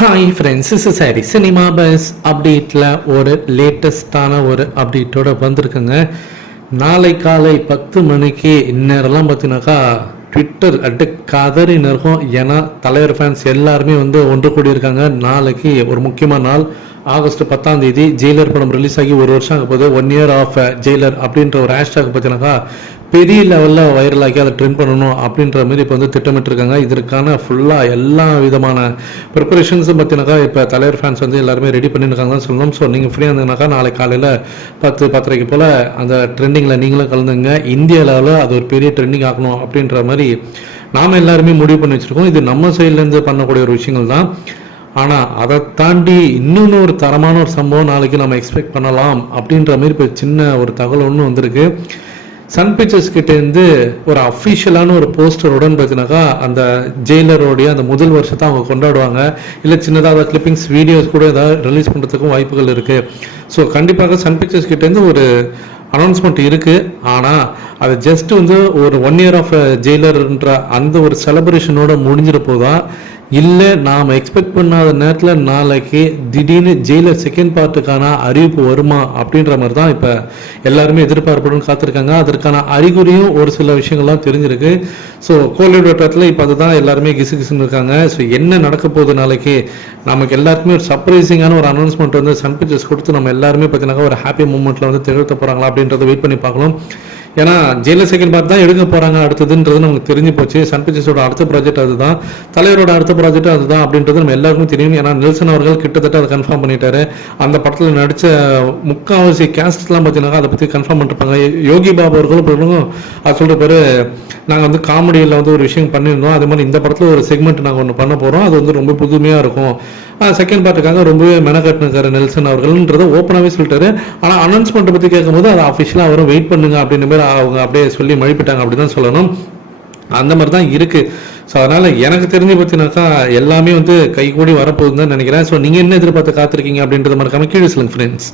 Hi friends, is sorry cinema bus அப்டேட்டில் ஒரு லேட்டஸ்டான ஒரு அப்டேட்டோட வந்திருக்குங்க. நாளை காலை 10 மணிக்கு இந்நேரம்லாம் பார்த்தீங்கன்னாக்கா ட்விட்டர் கதறின்னு இருக்கும். ஏன்னா தலைவர் ஃபேன்ஸ் எல்லாருமே ஒன்று கூடியிருக்காங்க. நாளைக்கு ஒரு முக்கியமான நாள். ஆகஸ்ட் 10 ஜெயிலர் படம் ரிலீஸ் ஆகி ஒரு வருஷம் ஆக போது. 1 year ஆஃப் ஜெயிலர் அப்படின்ற ஒரு ஹேஷ்டாக் பார்த்தீங்கன்னாக்கா பெரிய லெவலில் வைரல் ஆகி அதை ட்ரெண்ட் பண்ணணும் அப்படின்ற மாதிரி இப்போ திட்டமிட்டிருக்காங்க. இதற்கான ஃபுல்லாக எல்லா விதமான ப்ரிப்பரேஷன்ஸும் பார்த்தீங்கன்னாக்கா இப்போ தலைவர் ஃபேன்ஸ் எல்லாருமே ரெடி பண்ணியிருக்காங்கன்னு சொல்லணும். ஸோ நீங்கள் ஃப்ரீயாக இருந்தீங்கன்னாக்கா நாளை காலையில் 10-10:30 போல் அந்த ட்ரெண்டிங்கில் நீங்களும் கலந்துங்க. இந்திய லெவலில் அது ஒரு பெரிய ட்ரெண்டிங் ஆகணும் அப்படின்ற மாதிரி நாம் எல்லாருமே முடிவு பண்ணி வச்சுருக்கோம். இது நம்ம சைட்லேருந்து பண்ணக்கூடிய ஒரு விஷயங்கள் தான். ஆனால் அதை தாண்டி இன்னொன்று ஒரு தரமான ஒரு சம்பவம் நாளைக்கு நம்ம எக்ஸ்பெக்ட் பண்ணலாம் அப்படின்ற மாதிரி இப்போ சின்ன ஒரு தகவல் ஒன்று வந்திருக்கு. சன் பிக்சர்ஸ் கிட்டேருந்து ஒரு அஃபிஷியலான ஒரு போஸ்டருடன் பார்த்தீங்கன்னாக்கா அந்த ஜெயிலரோடைய அந்த முதல் வருஷத்தை அவங்க கொண்டாடுவாங்க. இல்லை சின்னதாக கிளிப்பிங்ஸ் வீடியோஸ் கூட ஏதாவது ரிலீஸ் பண்ணுறதுக்கும் வாய்ப்புகள் இருக்குது. ஸோ கண்டிப்பாக சன் பிக்சர்ஸ் கிட்டேருந்து ஒரு அனௌன்ஸ்மெண்ட் இருக்குது. ஆனால் அது ஜஸ்ட் ஒரு 1 year ஆஃப் ஜெயிலர்ன்ற அந்த ஒரு செலிப்ரேஷனோட முடிஞ்சிருப்போ தான், இல்லை நாம் எக்ஸ்பெக்ட் பண்ணாத நேரத்தில் நாளைக்கு திடீர்னு ஜெயிலர் செகண்ட் பார்ட்டுக்கான அறிவிப்பு வருமா அப்படின்ற மாதிரி தான் இப்போ எல்லாருமே எதிர்பார்ப்புடன் காத்திருக்காங்க. அதற்கான அறிகுறியும் ஒரு சில விஷயங்கள்லாம் தெரிஞ்சிருக்கு. ஸோ கோலிவுட் வட்டத்தில் இப்போ அதுதான் எல்லாருமே கிசுன்னு இருக்காங்க. ஸோ என்ன நடக்க போகுது நாளைக்கு, நமக்கு எல்லாருக்குமே ஒரு சர்ப்ரைசிங்கான ஒரு அனௌன்ஸ்மெண்ட் சன் பிக்சர்ஸ் கொடுத்து நம்ம எல்லாருமே பார்த்தீங்கன்னா ஒரு ஹாப்பி மூமெண்ட்டில் திகழ்த்த போகிறாங்களா அப்படின்றத வெயிட் பண்ணி பார்க்கலாம். ஏன்னா ஜெயிலர் செகண்ட் பார்ட் தான் எடுக்க போகிறாங்க அடுத்ததுன்றது நமக்கு தெரிஞ்சு போச்சு. சன் பிக்சர்ஸோட அடுத்த ப்ராஜெக்ட் அதுதான், தலைவரோட அடுத்த ப்ராஜெக்ட் அதுதான் அப்படின்றது நம்ம எல்லாருக்கும் தெரியும். ஏன்னா நெல்சன் அவர்கள் கிட்டத்தட்ட அதை கன்ஃபார்ம் பண்ணிட்டாரு. அந்த படத்தில் நடித்த முக்கால்வாசி கேஸ்ட்லாம் பார்த்தீங்கன்னா அதை பற்றி கன்ஃபார்ம் பண்ணிருப்பாங்க. யோகி பாபு அவர்களும் அது சொல்கிற பேர் நாங்கள் காமெடியில் ஒரு விஷயம் பண்ணியிருந்தோம். அது மாதிரி இந்த படத்தில் ஒரு செக்மெண்ட் நாங்கள் ஒன்று பண்ண போகிறோம். அது ரொம்ப புதுமையாக இருக்கும். செகண்ட் பார்ட்டுக்காக ரொம்பவே மெனக்கட்டுனுக்காரு நெல்சன் அவர்கள்ன்றதை ஓப்பனாகவே சொல்லிட்டாரு. ஆனால் அனௌன்ஸ்மெண்ட்டை பற்றி கேட்கும்போது அதை அஃபிஷியலாக அவரும் வெயிட் பண்ணுங்க அப்படின்ற மாதிரி அவங்க அப்படியே சொல்லி மழிப்பிட்டாங்க அப்படி தான் சொல்லணும். அந்த மாதிரி தான் இருக்குது. ஸோ அதனால் எனக்கு தெரிஞ்சு பார்த்தீங்கன்னாக்கா எல்லாமே கைகூடி வரப்போகுதுன்னு தான் நினைக்கிறேன். ஸோ நீங்கள் என்ன எதிர்பார்த்து காத்திருக்கீங்க அப்படின்றத மறக்காம கீழே சொல்லுங்கள் ஃப்ரெண்ட்ஸ்.